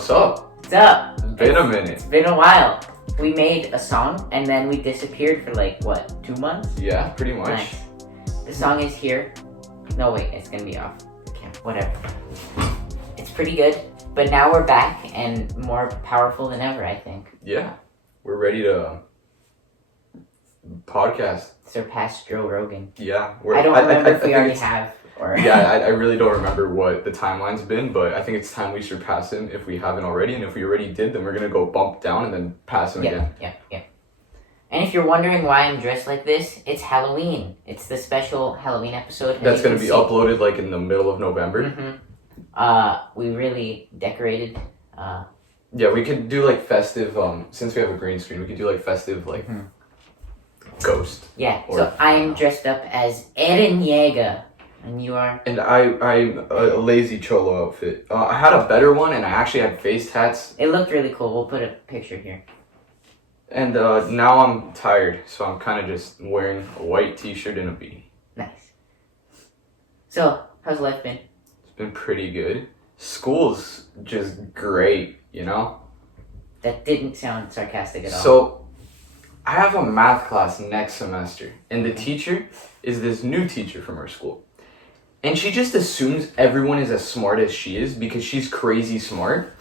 What's up? What's up? It's been a minute. It's been a while. We made a song and then we disappeared for like, what, 2 months? Yeah, pretty much. Nice. The song is here. No, wait, it's gonna be off. Okay, whatever. It's pretty good, but now we're back and more powerful than ever, I think. Yeah, we're ready to podcast. Surpass Joe Rogan. Yeah. I don't remember if we think already it's- have or... Yeah, I really don't remember what the timeline's been, but I think it's time we surpass him if we haven't already, and if we already did, then we're gonna go bump down and then pass him again. Yeah. And if you're wondering why I'm dressed like this, it's Halloween. It's the special Halloween episode. as That's you gonna can be see. uploaded like in the middle of November. Mm-hmm. We really decorated. Yeah, we could do like festive, since we have a green screen, we could do like festive, like, ghost. Yeah, Or- so I'm dressed up as Eren Yeager. And you are? And I'm a lazy cholo outfit. I had a better one, and I actually had face tats. It looked really cool. We'll put a picture here. And now I'm tired, so I'm kind of just wearing a white t-shirt and a beanie. Nice. So, how's life been? It's been pretty good. School's just great, you know? That didn't sound sarcastic at all. So, I have a math class next semester, and the teacher is this new teacher from our school. And she just assumes everyone is as smart as she is because she's crazy smart.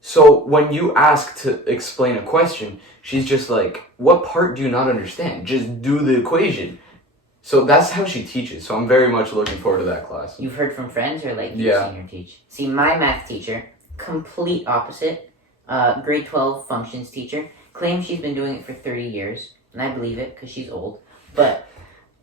So when you ask to explain a question, she's just like, what part do you not understand? Just do the equation. So that's how she teaches. So I'm very much looking forward to that class. You've heard from friends or like you've Yeah. seen her teach? See, my math teacher, complete opposite, grade 12 functions teacher, claims she's been doing it for 30 years. And I believe it because she's old. But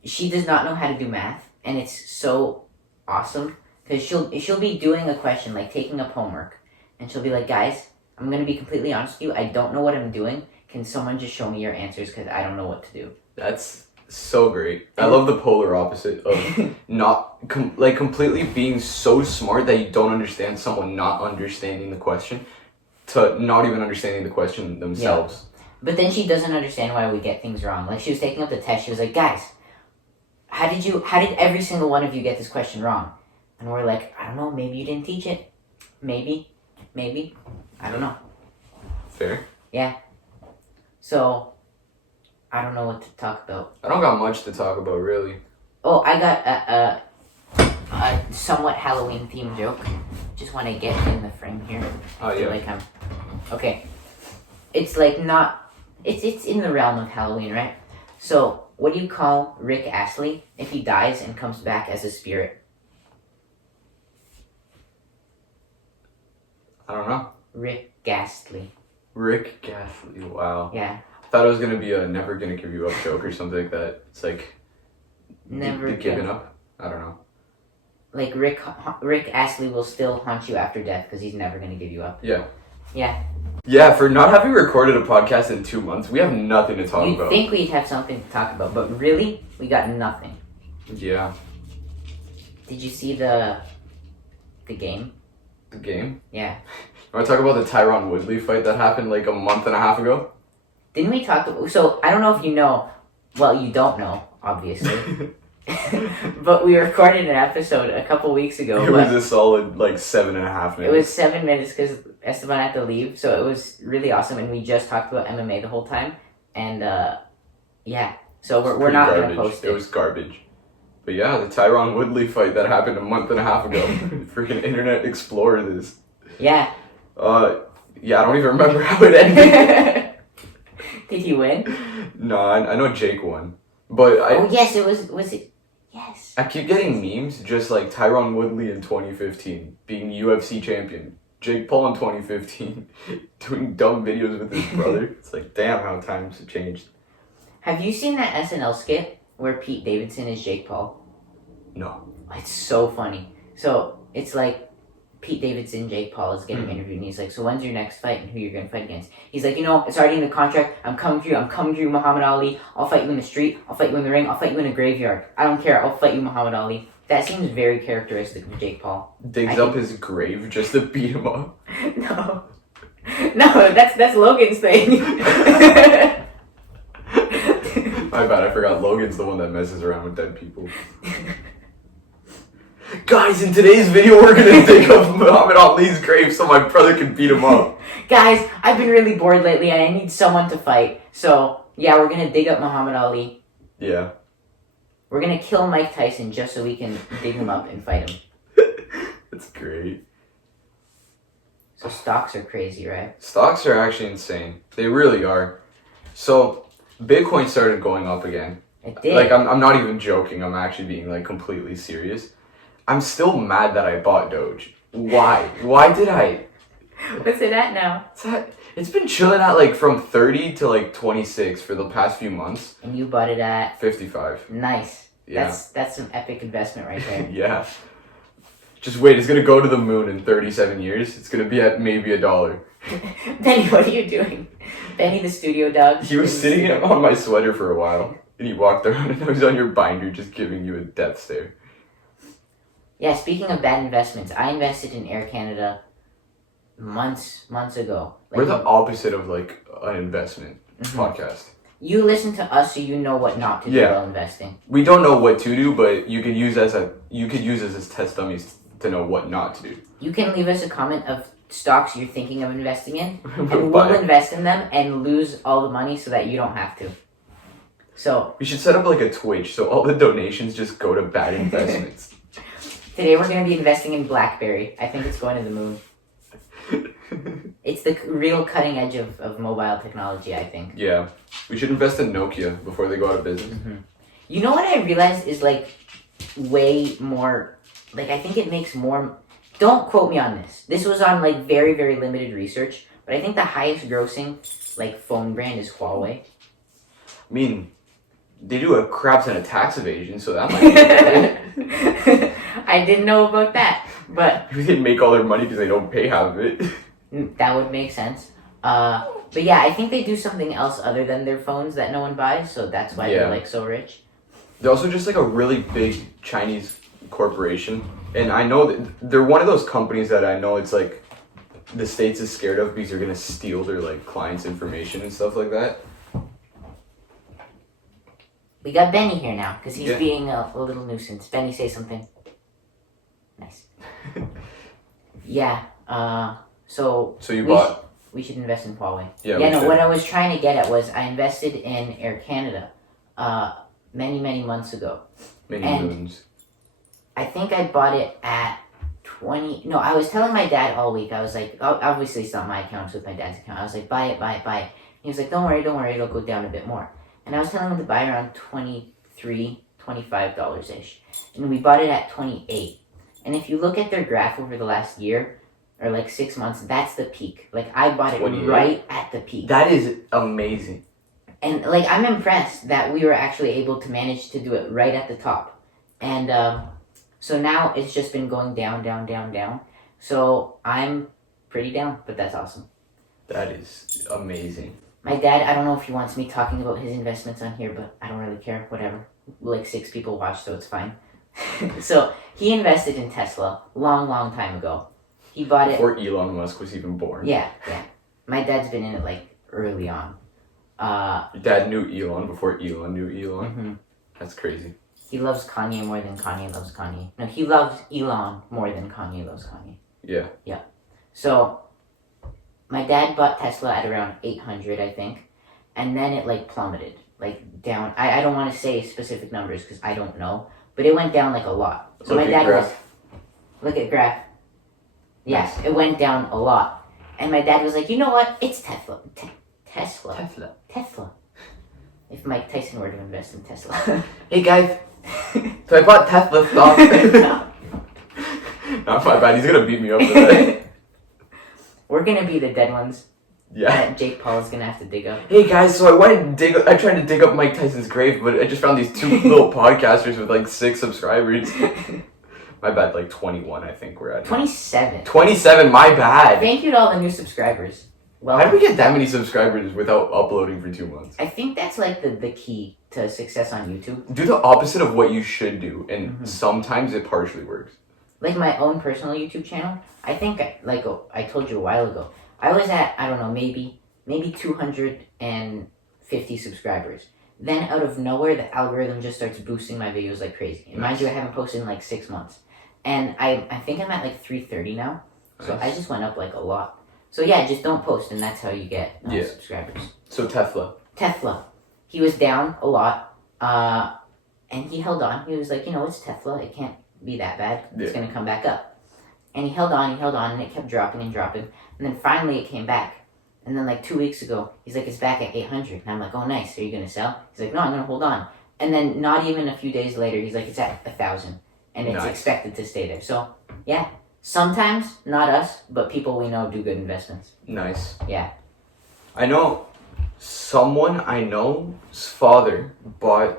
she does not know how to do math. And it's so awesome because she'll be doing a question, like taking up homework. And she'll be like, guys, I'm going to be completely honest with you. I don't know what I'm doing. Can someone just show me your answers because I don't know what to do. That's so great. I love the polar opposite of not, completely being so smart that you don't understand someone not understanding the question to not even understanding the question themselves. But then she doesn't understand why we get things wrong. Like she was taking up the test. She was like, guys, how did every single one of you get this question wrong? And we're like, I don't know. Maybe you didn't teach it. Maybe. I don't know. Fair. So, I don't know what to talk about. I don't got much to talk about, really. Oh, I got a somewhat Halloween themed joke. Just want to get in the frame here. Oh, I feel yeah. like I'm okay. It's like not. It's in the realm of Halloween, right? So, what do you call Rick Astley if he dies and comes back as a spirit? I don't know. Rick Ghastly. Rick Ghastly, wow. Yeah. I thought it was gonna be a never gonna give you up joke or something like that. It's like Never the giving up. I don't know. Like Rick Astley will still haunt you after death because he's never gonna give you up. Yeah. Yeah. Yeah, for not having recorded a podcast in 2 months, we have nothing to talk You'd about. think we'd have something to talk about, but really, we got nothing. Yeah. Did you see the game? The game? Yeah. You wanna talk about the Tyron Woodley fight that happened like a month and a half ago? Didn't we talk about... So, I don't know if you know. Well, you don't know, obviously. But we recorded an episode a couple weeks ago. It was a solid like 7.5 minutes. It was 7 minutes because Esteban had to leave, so it was really awesome. And we just talked about MMA the whole time. And, yeah. So we're not going to post it. It was garbage. But yeah, the Tyron Woodley fight that happened a month and a half ago. Freaking Internet Explorer this. Yeah. Yeah, I don't even remember how it ended. Did he win? No, I know Jake won. But Oh, yes, it was it? Yes. I keep getting memes just like Tyron Woodley in 2015 being UFC champion. Jake Paul in 2015 doing dumb videos with his brother. It's like, damn how times have changed. Have you seen that SNL skit where Pete Davidson is Jake Paul? No. It's so funny. So, it's like Pete Davidson, Jake Paul is getting interviewed, and he's like, so when's your next fight and who you're going to fight against? He's like, it's already in the contract. I'm coming for you, Muhammad Ali. I'll fight you in the street. I'll fight you in the ring. I'll fight you in a graveyard. I don't care. I'll fight you, Muhammad Ali. That seems very characteristic of Jake Paul. Digs up his grave just to beat him up. No, that's Logan's thing. My bad, I forgot Logan's the one that messes around with dead people. Guys, in today's video, we're gonna dig up Muhammad Ali's grave so my brother can beat him up. Guys, I've been really bored lately and I need someone to fight. So, yeah, we're gonna dig up Muhammad Ali. Yeah. We're gonna kill Mike Tyson just so we can dig him up and fight him. That's great. So stocks are crazy, right? Stocks are actually insane. They really are. So, Bitcoin started going up again. It did. Like, I'm not even joking. I'm actually being, like, completely serious. I'm still mad that I bought Doge. Why? Why did I? What's it at now? It's been chilling at, like, from 30 to, like, 26 for the past few months. And you bought it at 55. nice. Yeah. That's some epic investment right there. Yeah. Just wait, it's gonna go to the moon in 37 years. It's gonna be at maybe $1. Benny, what are you doing? Benny the studio dog. He was sitting on my sweater for a while, and he walked around and I was on your binder just giving you a death stare. Yeah, speaking of bad investments, I invested in Air Canada months ago. We're the opposite of, like, an investment podcast. You listen to us so you know what not to do while investing. We don't know what to do, but you could use us as test dummies to know what not to do. You can leave us a comment of stocks you're thinking of investing in, and We'll we'll invest in them and lose all the money so that you don't have to. So we should set up like a Twitch so all the donations just go to bad investments. today we're going to be investing in BlackBerry. I think it's going to the moon. It's the real cutting edge of mobile technology, I think. Yeah. We should invest in Nokia before they go out of business. Mm-hmm. You know what I realized is, like, way more... Like, I think it makes more... Don't quote me on this. This was on, like, very, very limited research. But I think the highest grossing, like, phone brand is Huawei. I mean, they do a crap ton of tax evasion, so that might be good. I didn't know about that, but... They make all their money because they don't pay half of it. That would make sense. But yeah, I think they do something else other than their phones that no one buys, so that's why they're, like, so rich. They're also just, like, a really big Chinese corporation. And I know that they're one of those companies that I know it's, like, the States is scared of because they're going to steal their, like, clients' information and stuff like that. We got Benny here now, because he's being a little nuisance. Benny, say something. Nice. Yeah, So you bought... We should invest in Huawei. Yeah, no, what I was trying to get at was I invested in Air Canada many months ago. Many moons. I think I bought it at 20... No, I was telling my dad all week. I was like, obviously it's not my account, it's with my dad's account. I was like, buy it. He was like, don't worry, it'll go down a bit more. And I was telling him to buy around $23, $25-ish. And we bought it at 28. And if you look at their graph over the last year, or like 6 months, that's the peak. Like, I bought it 28. right at the peak. That is amazing. And, like, I'm impressed that we were actually able to manage to do it right at the top. And so now it's just been going down. So I'm pretty down, but that's awesome. That is amazing. My dad, I don't know if he wants me talking about his investments on here, but I don't really care. Whatever. Like, 6 people watch, so it's fine. So he invested in Tesla long time ago. He bought Before Elon Musk was even born. Yeah. My dad's been in it, like, early on. Your dad knew Elon before Elon knew Elon? Mm-hmm. That's crazy. He loves Kanye more than Kanye loves Kanye. No, he loves Elon more than Kanye loves Kanye. Yeah. So, my dad bought Tesla at around 800, I think. And then it, like, plummeted. Like, down. I don't want to say specific numbers because I don't know. But it went down, like, a lot. So Look my at dad graph. was... Look at graph. Yes, it went down a lot. And my dad was like, you know what? It's Tesla. Tesla. If Mike Tyson were to invest in Tesla. Hey guys, so I bought Tesla stock. Not my bad, he's gonna beat me up for that. We're gonna be the dead ones. Yeah. That Jake Paul is gonna have to dig up. Hey guys, so I tried to dig up Mike Tyson's grave, but I just found these 2 little podcasters with like 6 subscribers. My bad, like 21 I think we're at. 27. 27, my bad. Thank you to all the new subscribers. Well, how did we get that many subscribers without uploading for 2 months? I think that's like the key to success on YouTube. Do the opposite of what you should do, and sometimes it partially works. Like my own personal YouTube channel, I think, like I told you a while ago, I was at, I don't know, maybe 250 subscribers. Then out of nowhere, the algorithm just starts boosting my videos like crazy. And mind you, I haven't posted in like 6 months. And I think I'm at like 330 now. So Nice. I just went up like a lot. So yeah, just don't post, and that's how you get Yeah. subscribers. So Tefla. Tefla, he was down a lot, and he held on. He was like, it's Tefla. It can't be that bad. It's Yeah. gonna come back up. And he held on, and it kept dropping and dropping. And then finally it came back. And then like 2 weeks ago, he's like, it's back at 800. And I'm like, oh nice, are you gonna sell? He's like, no, I'm gonna hold on. And then not even a few days later, he's like, it's at 1,000. And it's Nice. expected to stay there. So yeah, sometimes, not us, but people we know do good investments. Nice. Yeah. I know someone I know's father bought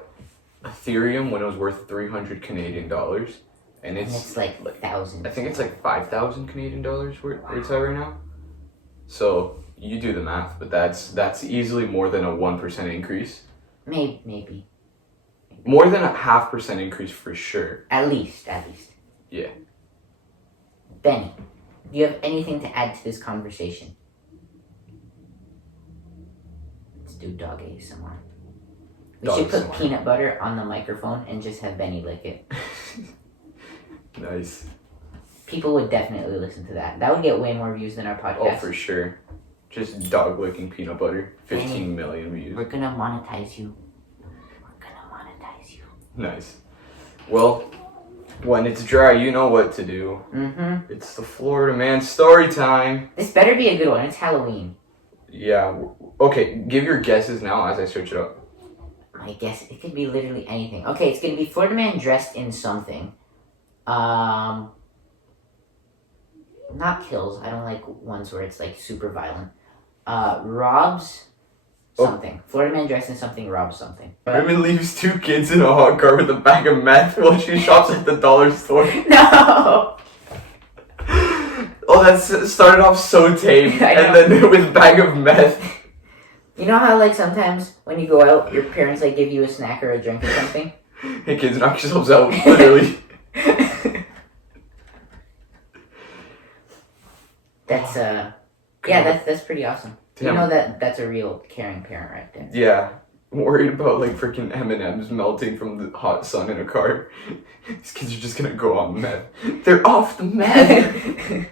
Ethereum when it was worth 300 Canadian dollars. And And it's it's like thousands. I think it's like 5,000 Canadian dollars where it's at right now. So you do the math, but that's easily more than a 1% increase. Maybe. More than a 0.5% increase for sure. At least. Yeah. Benny, do you have anything to add to this conversation? Let's do dog ASMR. We Dog should put ASMR. peanut butter on the microphone and just have Benny lick it. Nice. People would definitely listen to that. That would get way more views than our podcast. Oh, for sure. Just dog licking peanut butter. 15 million views. We're gonna monetize you. Nice. Well, when it's dry, you know what to do. Mm-hmm. It's the Florida Man story time. This better be a good one. It's Halloween. Yeah. Okay, give your guesses now as I search it up. I guess it could be literally anything. Okay, it's gonna be Florida Man dressed in something. Not kills. I don't like ones where it's like super violent. Robs something. Florida Man dressed in something robs something. Women leaves 2 kids in a hot car with a bag of meth while she shops at the dollar store. No! Oh, that started off so tame, I and know. then with bag of meth. You know how like sometimes when you go out, your parents like give you a snack or a drink or something? Hey kids, knock yourselves out, literally. That's that's pretty awesome. Damn. You know that's a real caring parent right there. Yeah, I'm worried about like freaking M&Ms melting from the hot sun in a car. These kids are just gonna go on meth. They're off the meth.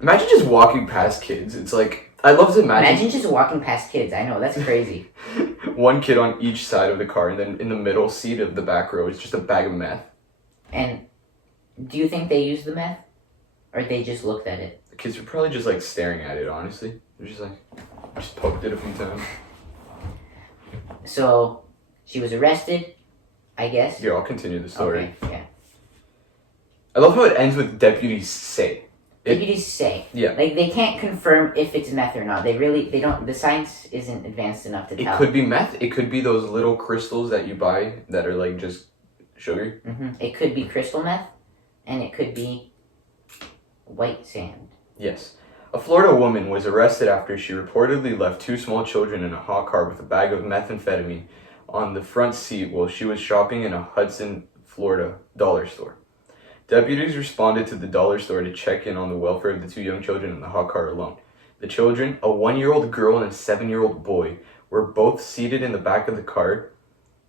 Imagine just walking past kids. It's like, I love to Imagine just walking past kids. I know, that's crazy. one kid on each side of the car, and then in the middle seat of the back row is just a bag of meth. And do you think they used the meth? Or they just looked at it? The kids were probably just like staring at it, honestly. They're just like, just poked it a few times. So, she was arrested, I guess? Here, I'll continue the story. Okay, yeah. I love how it ends with deputies say. Deputies say. Yeah. Like, they can't confirm if it's meth or not. They don't, the science isn't advanced enough to tell. It could be meth. It could be those little crystals that you buy that are like just sugar. Mm-hmm. It could be crystal meth, and it could be white sand. Yes. A Florida woman was arrested after she reportedly left 2 small children in a hot car with a bag of methamphetamine on the front seat while she was shopping in a Hudson, Florida dollar store. Deputies responded to the dollar store to check in on the welfare of the 2 young children in the hot car alone. The children, a 1-year-old girl and a 7-year-old boy, were both seated in the back of the car.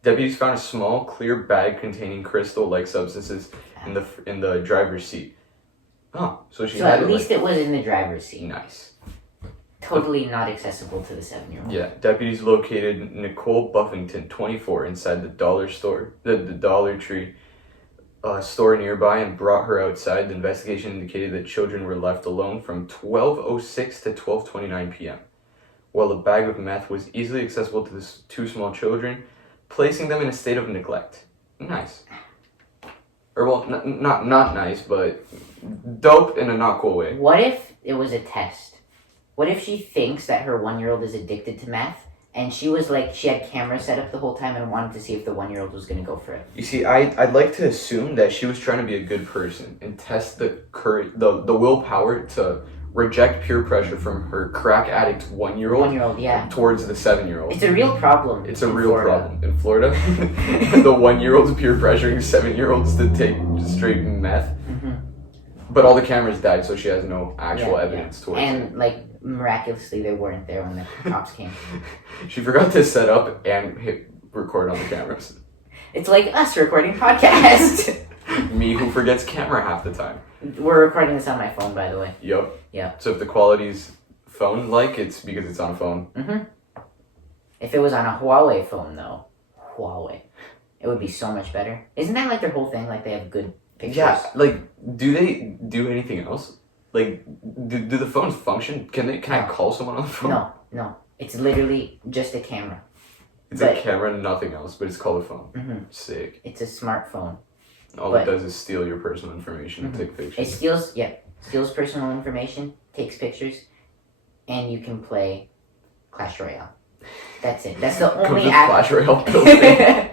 Deputies found a small, clear bag containing crystal-like substances in the driver's seat. Oh, so she So had at least it was in the driver's seat. Nice. Totally not accessible to the 7-year-old. Yeah, deputies located Nicole Buffington, 24, inside the dollar store, the Dollar Tree store nearby, and brought her outside. The investigation indicated that children were left alone from 12:06 to 12:29 p.m. While a bag of meth was easily accessible to the 2 small children, placing them in a state of neglect. Nice. Or well, not nice, but dope in a not cool way. What if it was a test? What if she thinks that her 1-year-old is addicted to meth, and she was like, she had cameras set up the whole time and wanted to see if the 1-year-old was going to go for it? You see, I'd like to assume that she was trying to be a good person and test the willpower to reject peer pressure from her crack addict 1-year-old 1-year-old, yeah. towards the 7-year-old. It's a real problem. It's a in real Florida. problem in Florida. The 1-year-olds peer pressuring 7-year-olds to take straight meth. Mm-hmm. But all the cameras died, so she has no actual Yeah, evidence towards it. And like miraculously, they weren't there when the cops came. She forgot to set up and hit record on the cameras. It's like us recording podcast. Me who forgets camera half the time. We're recording this on my phone, by the way. Yep. Yeah. So if the quality's phone-like, it's because it's on a phone. Mm-hmm. If it was on a Huawei phone, though, it would be so much better. Isn't that like their whole thing? Like they have good pictures? Yeah, like, do they do anything else? Like, do the phones function? Can I call someone on the phone? No. It's literally just a camera. It's a camera and nothing else, but it's called a phone. Mm-hmm. Sick. It's a smartphone. All it does is steal your personal information and take It pictures. steals personal information, takes pictures, and you can play Clash Royale. That's it. That's the Comes only with app. Clash Royale built in.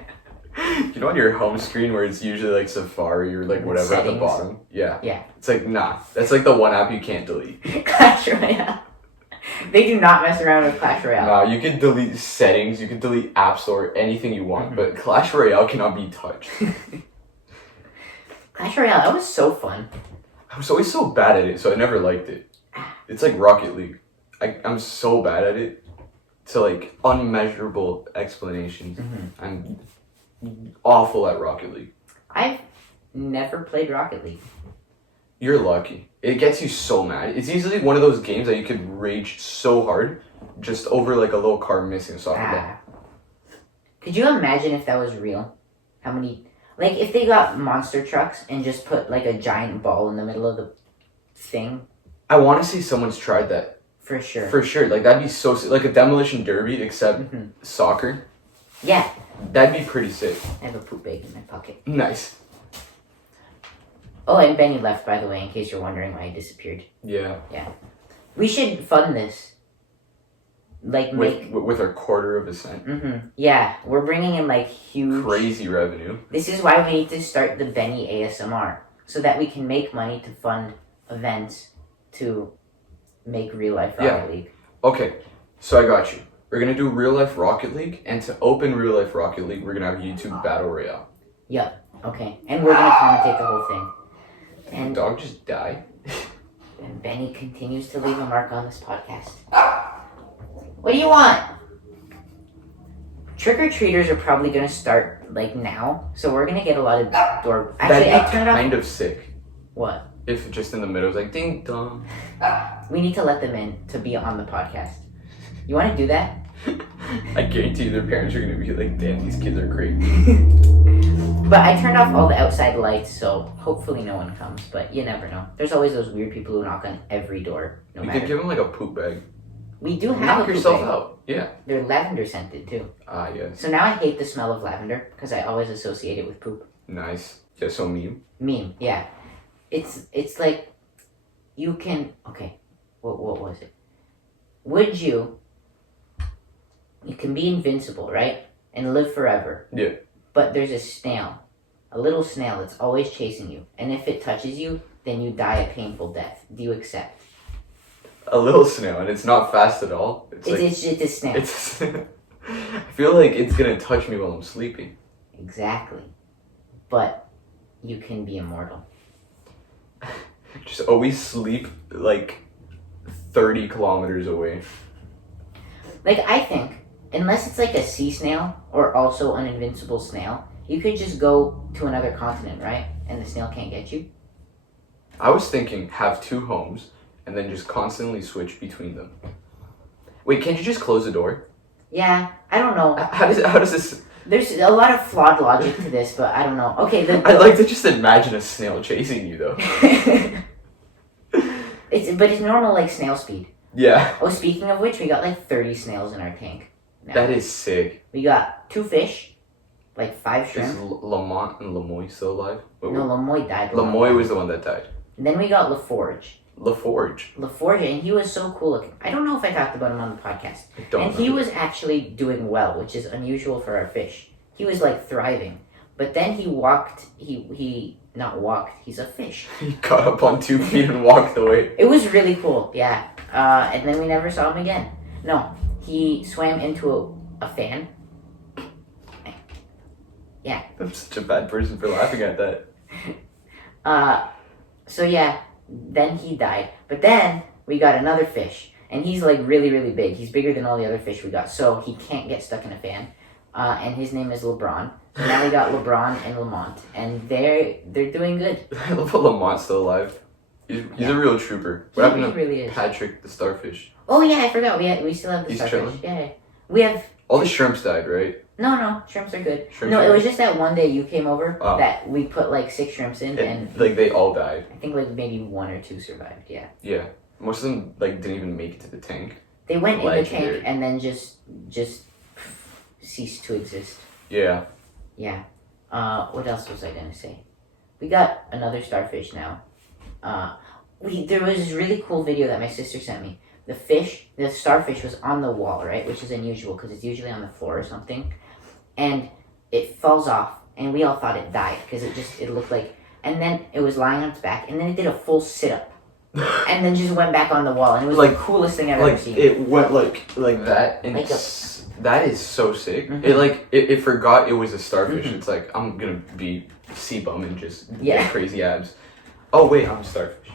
You know on your home screen where it's usually like Safari or like whatever at the Settings. bottom? Yeah. Yeah. It's like, nah. That's like the one app you can't delete. Clash Royale. They do not mess around with Clash Royale. Nah, you can delete settings, you can delete App Store, anything you want, but Clash Royale cannot be touched. Clash Royale, that was so fun. I was always so bad at it, so I never liked it. It's like Rocket League. I'm so bad at it. To like unmeasurable explanations. I'm awful at Rocket League. I've never played Rocket League. You're lucky. It gets you so mad. It's easily one of those games that you could rage so hard just over like a little car missing a soccer ball. Could you imagine if that was real? How many... Like, if they got monster trucks and just put, like, a giant ball in the middle of the thing. I want to see someone's tried that. For sure. For sure. Like, that'd be so sick. Like a demolition derby, except soccer. Yeah. That'd be pretty sick. I have a poop bag in my pocket. Nice. Oh, and Benny left, by the way, in case you're wondering why he disappeared. Yeah. We should fund this. Like, With our quarter of a cent. Yeah, we're bringing in, like, huge... Crazy revenue. This is why we need to start the Benny ASMR. So that we can make money to fund events to make real life Rocket League. Okay, so I got you. We're gonna do real life Rocket League, and to open real life Rocket League, we're gonna have YouTube Battle Royale. Yep, okay. And we're gonna commentate the whole thing. And dog just died. And Benny continues to leave a mark on this podcast. What do you want? Trick-or-treaters are probably gonna start, like, now. So we're gonna get a lot of door... Actually, I turned off... kind of sick. What? If just in the middle, it's like, ding dong. We need to let them in to be on the podcast. You wanna do that? I guarantee their parents are gonna be like, damn, these kids are crazy. But I turned off all the outside lights, so hopefully no one comes. But you never know. There's always those weird people who knock on every door. You could give them like a poop bag. We do have Knock a poop yourself bag. out. Yeah. They're lavender scented too. Ah, yes. So now I hate the smell of lavender because I always associate it with poop. Nice. Yeah, so meme. Meme, yeah. It's like you can what was it? Would you can be invincible, right? And live forever. Yeah. But there's a little snail that's always chasing you. And if it touches you, then you die a painful death. Do you accept? A little snail, and it's not fast at all. It's a snail. I feel like it's gonna touch me while I'm sleeping. Exactly. But you can be immortal. Just always sleep like 30 kilometers away. Like, I think, unless it's like a sea snail or also an invincible snail, you could just go to another continent, right? And the snail can't get you. I was thinking have 2 homes and then just constantly switch between them. Wait, can't you just close the door? Yeah, I don't know. How does this... There's a lot of flawed logic to this, but I don't know. Okay, I'd like to just imagine a snail chasing you, though. It's normal, like, snail speed. Yeah. Oh, speaking of which, we got like 30 snails in our tank now. That is sick. We got 2 fish, like 5 shrimp. Is Lamont and Lemoy still alive? No, Lemoy died. a long Lemoy time was the ago. one that died. And then we got LaForge. LaForge, and he was so cool looking. I don't know if I talked about him on the podcast. I don't And he know. was actually doing well, which is unusual for our fish. He was like thriving. But then he walked, not walked, he's a fish. He got up on 2 feet and walked away. It was really cool, yeah. And then we never saw him again. No, he swam into a fan. Yeah. I'm such a bad person for laughing at that. So yeah, then he died. But then we got another fish. And he's like really, really big. He's bigger than all the other fish we got. So he can't get stuck in a fan. And his name is LeBron. So now we got LeBron and Lamont, and they're doing good. I love how Lamont's still alive. He's a real trooper. What happened He to really is. Patrick the starfish? Oh yeah, I forgot. We still have the He's starfish. chilling? Yeah, we have. All the shrimps died, right? No, shrimps are good. Shrimps No, are it was good? just that one day you came over Oh. that we put like 6 shrimps in, and Like they all died. I think like maybe 1 or 2 survived. Yeah, Yeah. Most of them like didn't even make it to the tank. they went in the Legendary. tank and then just ceased to exist. Yeah. Yeah. What else was I gonna say? We got another starfish now. There was this really cool video that my sister sent me. The starfish was on the wall, right? Which is unusual because it's usually on the floor or something. And it falls off, and we all thought it died because it looked like. And then it was lying on its back, and then it did a full sit up, and then just went back on the wall, and it was Like- the coolest thing I've ever Like seen. it went like that, and Like that is so sick. Mhm. It forgot it was a starfish. Mhm. It's like I'm gonna be sea bum and just Yeah. get crazy abs. Oh wait, I'm a starfish.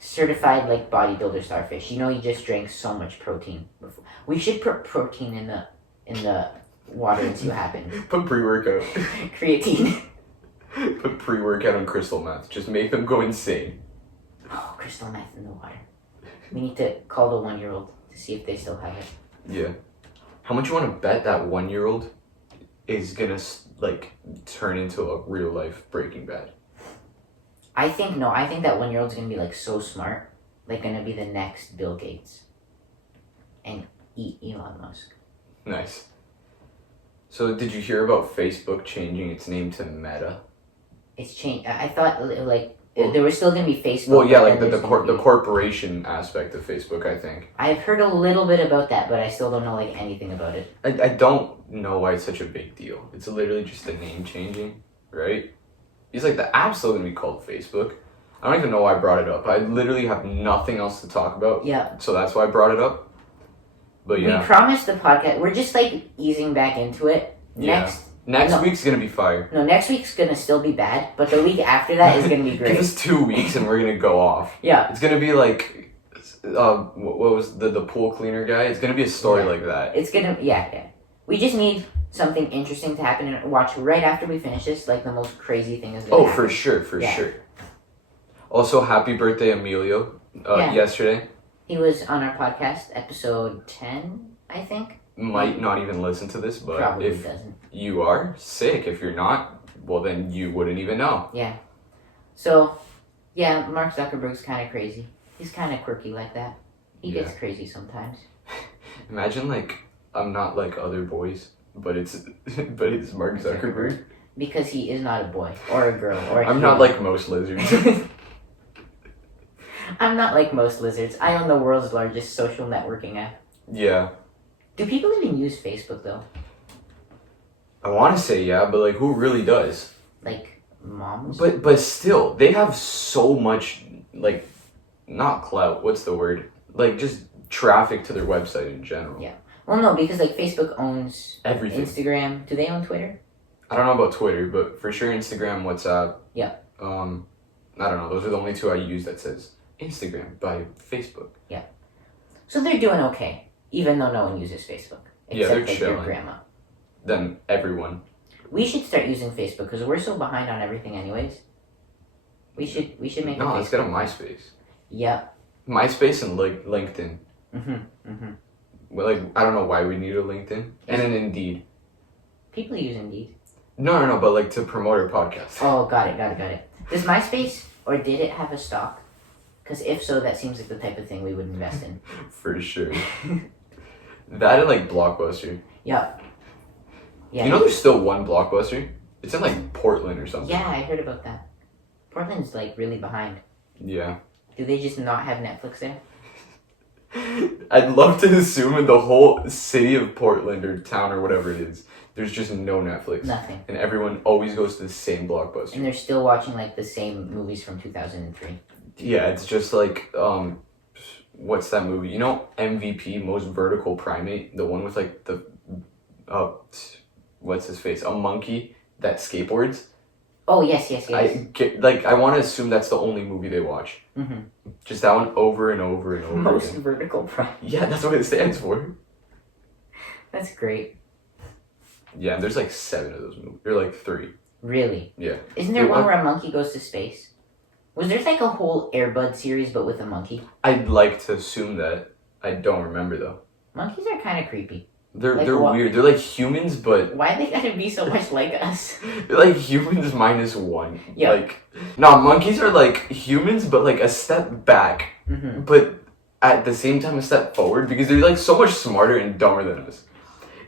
Certified like bodybuilder starfish. You know, he just drank so much protein before. We should put protein in the water and see what happens. Put pre-workout. Creatine. Put pre-workout on crystal meth. Just make them go insane. Oh, crystal meth in the water. We need to call the 1-year-old to see if they still have it. Yeah. How much you want to bet that 1-year-old is gonna like turn into a real life Breaking Bad? I think that 1-year-old's gonna be like so smart, like gonna be the next Bill Gates, and eat Elon Musk. Nice. So did you hear about Facebook changing its name to Meta? It's changed. I thought like Well- there was still gonna be Facebook. Well, yeah, but like then the there's gonna the be- corporation aspect of Facebook, I think. I've heard a little bit about that, but I still don't know like anything about it. I don't know why it's such a big deal. It's literally just the name changing, right? He's like, the app's still gonna be called Facebook. I don't even know why I brought it up. I literally have nothing else to talk about, Yeah. so that's why I brought it up. But yeah, We promised the podcast. We're just like easing back into it. Yeah. next no. week's gonna be fire. Next week's gonna still be bad, but the week after that is gonna be Give great. us 2 weeks and we're gonna go off. Yeah. It's gonna be like, what was the pool cleaner guy? It's gonna be a story Yeah. like that. It's gonna, yeah. We just need something interesting to happen and watch right after we finish this. Like the most crazy thing is gonna Oh, happen. for sure, for Yeah. sure. Also, happy birthday, Emilio. Yeah. Yesterday. He was on our podcast, episode 10, I think. Might not even listen to this, but Probably if doesn't. you are sick, if you're not, well, then you wouldn't even know. So, yeah, Mark Zuckerberg's kind of crazy. He's kind of quirky like that. He gets crazy sometimes. Imagine, like, I'm not like other boys, but it's Mark Zuckerberg. Because he is not a boy or a girl or a I'm not human. like most lizards. I'm not like most lizards. I own the world's largest social networking app. Yeah. Do people even use Facebook though? I want to say yeah, but like, who really does? Like moms? But still, they have so much, like, not clout, what's the word? Like, just traffic to their website in general. Yeah. Well, no, because like Facebook owns Everything. Instagram. Do they own Twitter? I don't know about Twitter, but for sure Instagram, WhatsApp. Yeah. I don't know. Those are the only two I use that says Instagram by Facebook. So they're doing okay, even though no one uses Facebook. Yeah, they're Except like your chilling. grandma. Then everyone. We should start using Facebook because we're so behind on everything anyways. We should make a No, Facebook. let's get a MySpace. Yep. MySpace and like LinkedIn. Mm-hmm. Well, like, I don't know why we need a LinkedIn. And an Indeed. People use Indeed. No, but like to promote our podcast. Oh, got it. Does MySpace, or did it have a stock? Because if so, that seems like the type of thing we would invest in. For sure. That and like Blockbuster. Yep. Yeah. You know there's still one Blockbuster? It's in like Portland or something. Yeah, I heard about that. Portland's like really behind. Yeah. Do they just not have Netflix there? I'd love to assume in the whole city of Portland or town or whatever it is, there's just no Netflix. Nothing. And everyone always goes to the same Blockbuster. And they're still watching like the same movies from 2003. Yeah, it's just like, what's that movie? You know MVP, Most Vertical Primate? The one with like the, what's his face? A monkey that skateboards? Oh, yes. I want to assume that's the only movie they watch. Mm-hmm. Just that one over and over and over Most again. vertical prime. Yeah, that's what it stands for. That's great. Yeah, and there's like 7 of those movies. Or like 3. Really? Yeah. Isn't there one where a monkey goes to space? Was there like a whole Air Bud series but with a monkey? I'd like to assume that. I don't remember though. Monkeys are kind of creepy. They're Like they're what? weird. They're like humans, but Why they gotta be so much like us? they're like humans -1. Yeah. Like, no, monkeys are like humans, but like a step back. Mm-hmm. But at the same time a step forward because they're like so much smarter and dumber than us.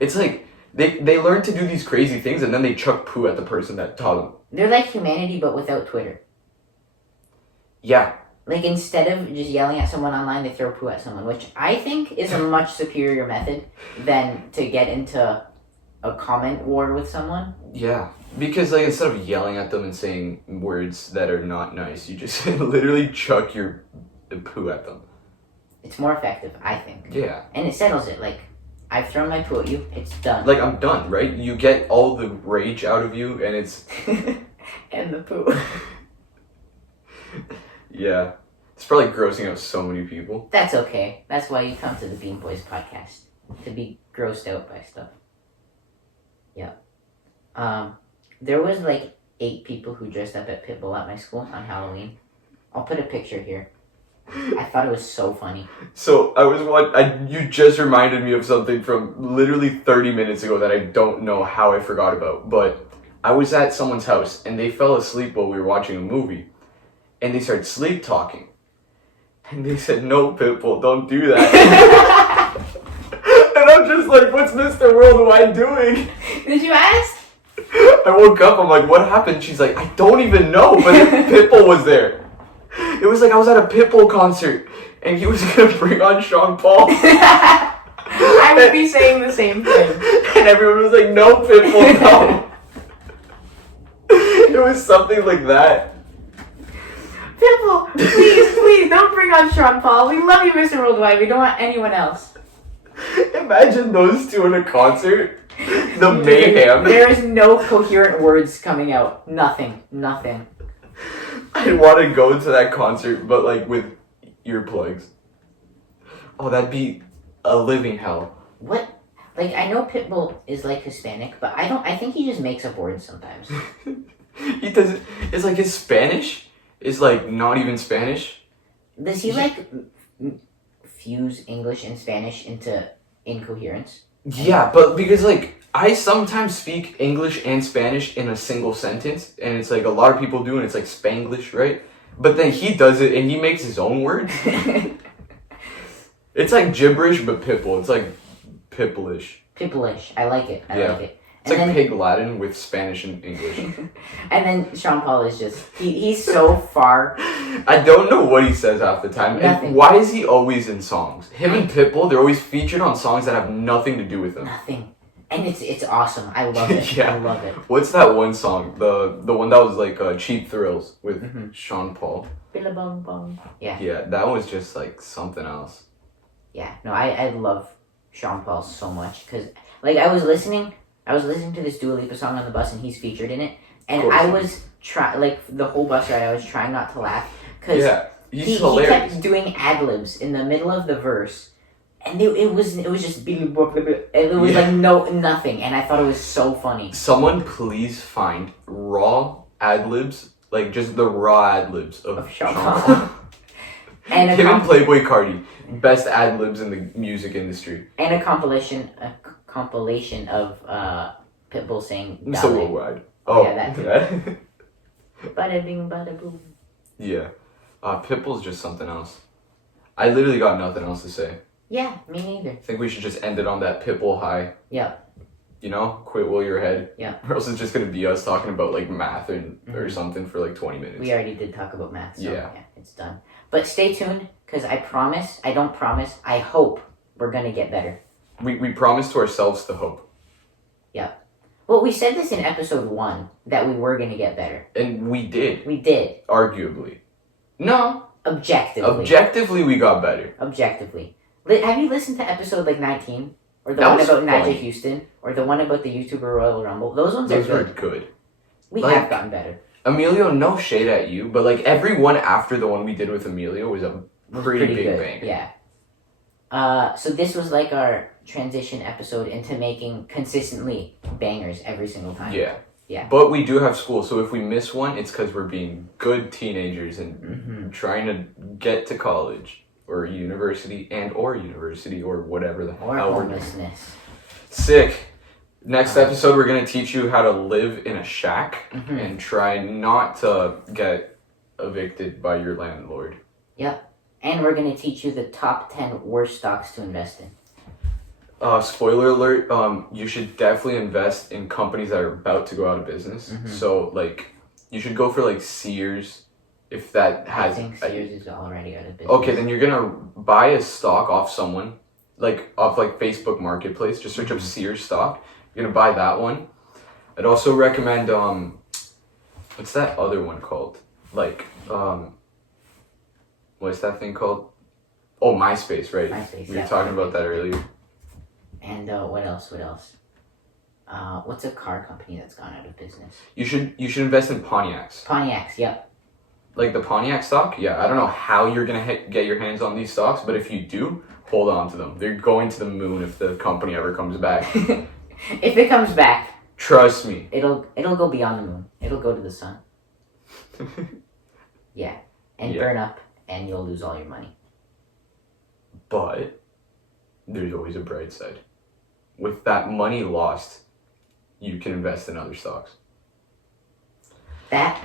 It's like they learn to do these crazy things and then they chuck poo at the person that taught them. They're like humanity but without Twitter. Yeah. Like instead of just yelling at someone online, they throw poo at someone, which I think is a much superior method than to get into a comment war with someone. Yeah. Because like instead of yelling at them and saying words that are not nice, you just literally chuck your poo at them. It's more effective, I think. Yeah. And it settles it. Like, I've thrown my poo at you, it's done. Like I'm done, right? You get all the rage out of you and it's and the poo. yeah. It's probably grossing out so many people. That's okay. That's why you come to the Bean Boys podcast. To be grossed out by stuff. Yeah. There was like 8 people who dressed up at Pitbull at my school on Halloween. I'll put a picture here. I thought it was so funny. So you just reminded me of something from literally 30 minutes ago that I don't know how I forgot about. But I was at someone's house and they fell asleep while we were watching a movie. And they started sleep talking. And they said, "No, Pitbull, don't do that." And I'm just like, what's Mr. Worldwide doing? Did you ask? I woke up, I'm like, what happened? She's like, I don't even know, but Pitbull was there. It was like I was at a Pitbull concert, and he was gonna bring on Sean Paul. I would be saying the same thing. And everyone was like, no, Pitbull, no. It was something like that. Pitbull, please don't bring on Sean Paul. We love you, Mr. Worldwide. We don't want anyone else. Imagine those two in a concert. The mayhem. There is no coherent words coming out. Nothing. I'd want to go to that concert, but like with earplugs. Oh, that'd be a living hell. What? Like, I know Pitbull is like Hispanic, but I think he just makes up words sometimes. He doesn't. It's like his Spanish is like not even Spanish. Does he like fuse English and Spanish into incoherence? Yeah, but because like I sometimes speak English and Spanish in a single sentence, and it's like a lot of people do, and it's like Spanglish, right? But then he does it, and he makes his own words. It's like gibberish, but Pitbull. It's like Pitbullish. Pitbullish. I like it. I like it. It's like Pig Latin with Spanish and English. And then Sean Paul is just, he's so far. I don't know what he says half the time. Nothing. And why is he always in songs? Him and Pitbull, they're always featured on songs that have nothing to do with them. Nothing. And it's awesome. I love it. Yeah. I love it. What's that one song? The one that was like Cheap Thrills with Sean Paul. Billabong bong. Yeah. Yeah, that was just like something else. Yeah. No, I love Sean Paul so much. Because, like, I was listening to this Dua Lipa song on the bus and he's featured in it. And I was the whole bus ride, I was trying not to laugh. Because he's he hilarious. kept doing ad-libs in the middle of the verse. And it was just it was like nothing, and I thought it was so funny. Someone please find raw ad-libs, like just the raw ad-libs of Sean Paul. Paul. And him and Playboy Cardi, best ad-libs in the music industry. And a compilation of Pitbull saying Mr. Dale. Worldwide. Oh yeah, that too. That. Bada bing, bada boom. Yeah. Pitbull's just something else. I literally got nothing else to say. Yeah, me neither. I think we should just end it on that Pitbull high. Yeah. You know, quit while you're ahead. Yeah. Or else it's just gonna be us talking about like math or something for like 20 minutes. We already did talk about math, so yeah, it's done. But stay tuned, because I hope we're gonna get better. We promised to ourselves the hope. Yeah. Well, we said this in episode 1 that we were gonna get better. And we did. We did. Arguably. No. Objectively. Objectively, we got better. Objectively. Have you listened to episode 19? Or the That one was about funny. Najee Houston? Or the one about the YouTuber Royal Rumble? Those ones Those are were good. good. We Like- have gotten better. Emilio, no shade at you, but like every one after the one we did with Emilio was a pretty big good. bang. Yeah. So this was like our transition episode into making consistently bangers every single time. Yeah. Yeah. But we do have school, so if we miss one, it's because we're being good teenagers and trying to get to college or university or whatever the Or hell we're doing. homelessness. Sick. Next episode, we're going to teach you how to live in a shack Mm-hmm. and try not to get evicted by your landlord. Yep. And we're going to teach you the top 10 worst stocks to invest in. Spoiler alert, you should definitely invest in companies that are about to go out of business. Mm-hmm. So, you should go for, Sears, if that has... I think Sears is already out of business. Okay, then you're gonna buy a stock off someone, off Facebook Marketplace. Just search up Sears stock. You're gonna buy that one. I'd also recommend what's that other one called? What's that thing called? Oh, MySpace, right? MySpace, We were yeah. talking about that earlier. And what else? What's a car company that's gone out of business? You should invest in Pontiacs. Pontiacs, yep. Like the Pontiac stock. Yeah, I don't know how you're gonna get your hands on these stocks, but if you do, hold on to them. They're going to the moon if the company ever comes back. If it comes back, Trust me. it'll go beyond the moon. It'll go to the sun. Yeah. And Yeah. burn up, and you'll lose all your money. But there's always a bright side. With that money lost, you can invest in other stocks. That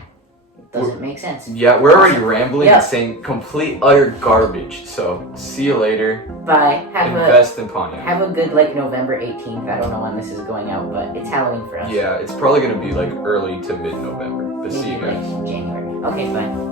doesn't make sense. Yeah, we're already rambling Yeah. and saying complete utter garbage. So see you later. Bye. Invest in Pontiac. Have a good November 18th. I don't know when this is going out, but it's Halloween for us. Yeah, it's probably gonna be early to mid-November. But see you Maybe guys. January. Okay, fine.